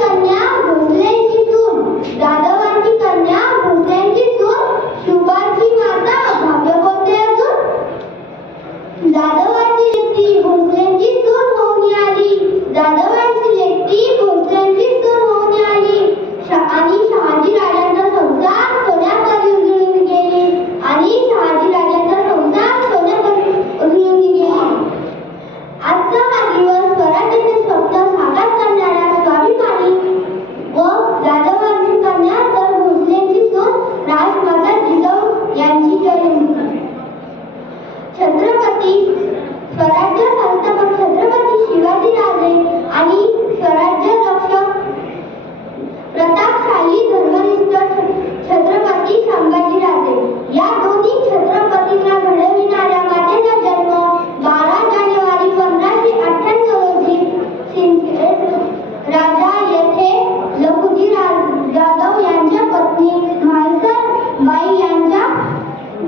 कन्या भोसलेंची सून, जाधवांची कन्या भोसलेंची सून, शुभाची माता भाग्य बोलते अजून. जाधवांची लेकटी भोसलेंची सून होऊन आली, जाधवांची लेकटी भोसलेंची सून होऊन आली. आणि शहाजी राजांचा संसार सोन्यापरी उजळून गेली, आणि शहाजी राजांचा संसार सोन्यापरी उजळून गेली. आजचा हा दिवस स्वराज्याचे स्वप्न साकार करणाऱ्या स्वाभिमानी व जाधवांची कन्या तर भोसलेंची सून राजमाता जिजाऊ यांची जयंती. छत्रपती स्वराज्य संस्थापक छत्रपती शिवाजीराजे आणि स्वराज्य रक्षक प्रतापशाली धर्मनिष्ठ छत्रपती संभाजीराजे या दोन्ही छत्रपतींना घडविणाऱ्या मातेचा जन्म 12 जानेवारी 1598 रोजी राजा येथे लहुजी जाधव यांच्या पत्नी म्हाळसरबाई यांच्या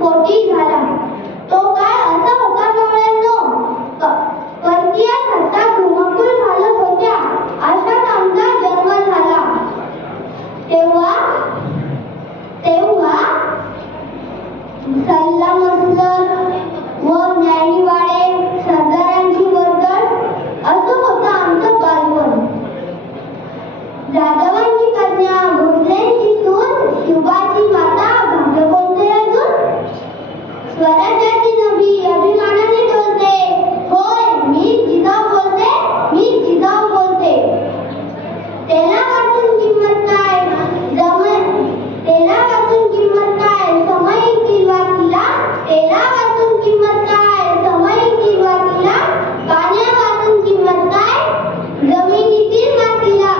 पोटी झाला. तो काळ असा होता डोळ्यांनो, परकीय सत्ता धुमाकूळ घालत होत्या अशात आमचा जन्म झाला. तेव्हा सल्लामसलत व न्यायवाडे सरदारांची वर्दळ असं होतं आमचं बालपण. जाधवांची कन्या भोसलेंची सून, शुभाची माता भाग्य बोलते अजून. स्वराज्याची नभी अभिमानाने डोलते, होय मी जिजाऊ बोलते, मी जिजाऊ बोलते. त्याला वाचून किंमत काय, त्याला वाचून किंमत काय समयीतील वातीला, त्याला वाचून किंमत काय समयीतील वातीला, पाण्या वाचून किंमत काय जमिनीतील मातीला.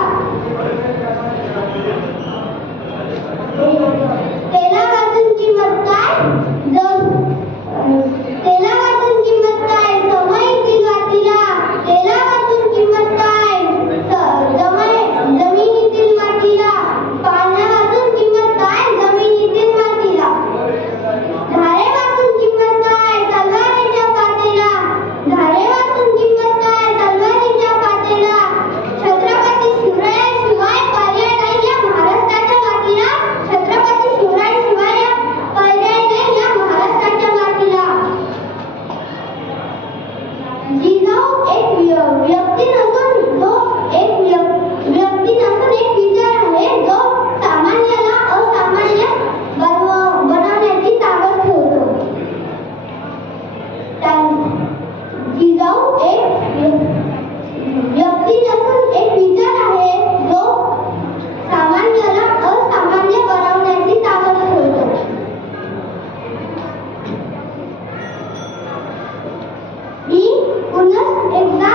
त्याला वाचून किंमत काय त्याला वाचून किंमत काय समयीतील वातीला, त्याला वाचून किंमत काय जमिनीतील मातीला, पाण्या वाचून किंमत काय जमिनीतील मातीला. धारे वाचून किंमत काय तलवारीच्या पातेला, धारे वाचून किंमत काय तलवारीच्या पातेला. छत्रपती शिवरायांशिवाय पर्याय नाही या महाराष्ट्राच्या मातीला, छत्रपती शिवरायांशिवाय पर्याय नाही या महाराष्ट्राच्या मातीला. जिजाऊ एक व्यक्ती नसून जो एक व्यक्ती नसून एक विचार आहे जो सामान्याला असामान्य बनवण्याची ताकद ठेवतो. जिजाऊ एक व्यक्ती नसून एक विचार आहे जो सामान्याला असामान्य बनवण्याची ताकद ठेवतो. मी पुन्हा एकदा